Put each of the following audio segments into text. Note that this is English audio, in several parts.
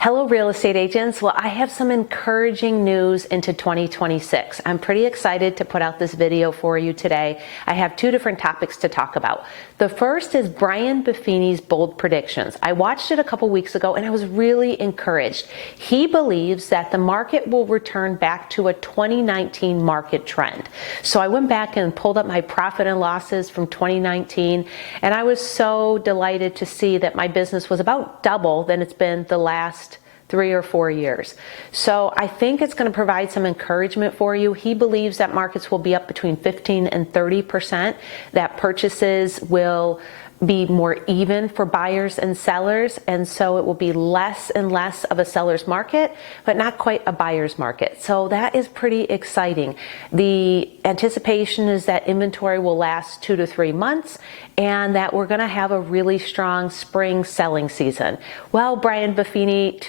Hello, real estate agents. Well, I have some encouraging news into 2026. I'm pretty excited to put out this video for you today. I have two different topics to talk about. The first is Brian Buffini's bold predictions. I watched it a couple weeks ago and I was really encouraged. He believes that the market will return back to a 2019 market trend. So I went back and pulled up my profit and losses from 2019, and I was so delighted to see that my business was about double than it's been the last 3 or 4 years. So I think it's going to provide some encouragement for you. He believes that markets will be up between 15 and 30%, that purchases will be more even for buyers and sellers, and so it will be less and less of a seller's market, but not quite a buyer's market. So that is pretty exciting. The anticipation is that inventory will last 2 to 3 months and that we're going to have a really strong spring selling season. Well, Brian Buffini,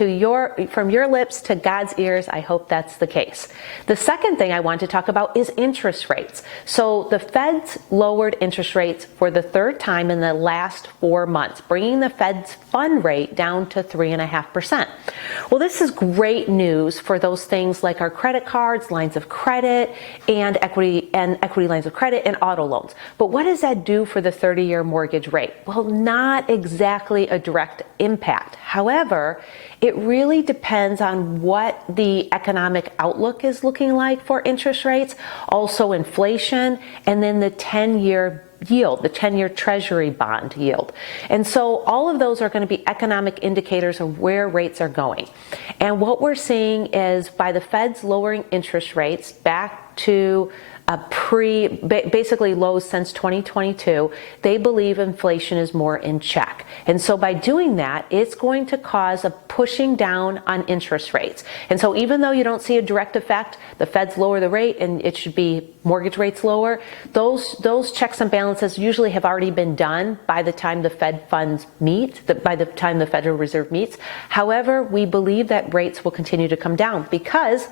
from your lips to God's ears, I hope that's the case. The second thing I want to talk about is interest rates. So the Fed's lowered interest rates for the third time in the last 4 months, bringing the Fed's fund rate down to 3.5%. Well, this is great news for those things like our credit cards, lines of credit, and equity lines of credit and auto loans. But what does that do for the 30-year mortgage rate? Well, not exactly a direct impact. However, it really depends on what the economic outlook is looking like for interest rates, also inflation, and then the 10-year yield, the 10-year treasury bond yield. And so all of those are going to be economic indicators of where rates are going. And what we're seeing is by the Fed's lowering interest rates back to basically lows since 2022, they believe inflation is more in check. And so by doing that, it's going to cause a pushing down on interest rates. And so even though you don't see a direct effect, the Feds lower the rate and it should be mortgage rates lower, those checks and balances usually have already been done by the time the Fed funds meet, by the time the Federal Reserve meets. However, we believe that rates will continue to come down because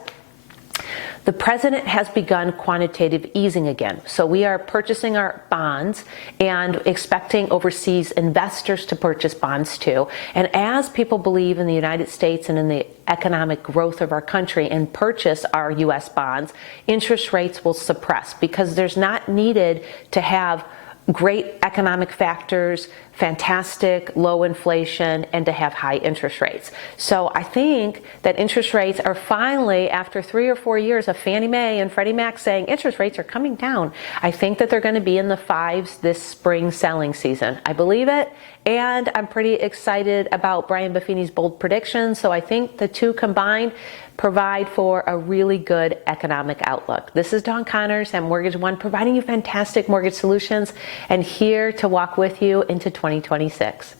the president has begun quantitative easing again. So we are purchasing our bonds and expecting overseas investors to purchase bonds too. And as people believe in the United States and in the economic growth of our country and purchase our U.S. bonds, interest rates will suppress because there's not needed to have great economic factors, fantastic low inflation, and to have high interest rates. So I think that interest rates are finally, after 3 or 4 years of Fannie Mae and Freddie Mac saying interest rates are coming down, I think that they're going to be in the 5s this spring selling season. I believe it, and I'm pretty excited about Brian Buffini's bold predictions. So I think the two combined provide for a really good economic outlook. This is Dawn Connors at Mortgage One, providing you fantastic mortgage solutions and here to walk with you into 2026.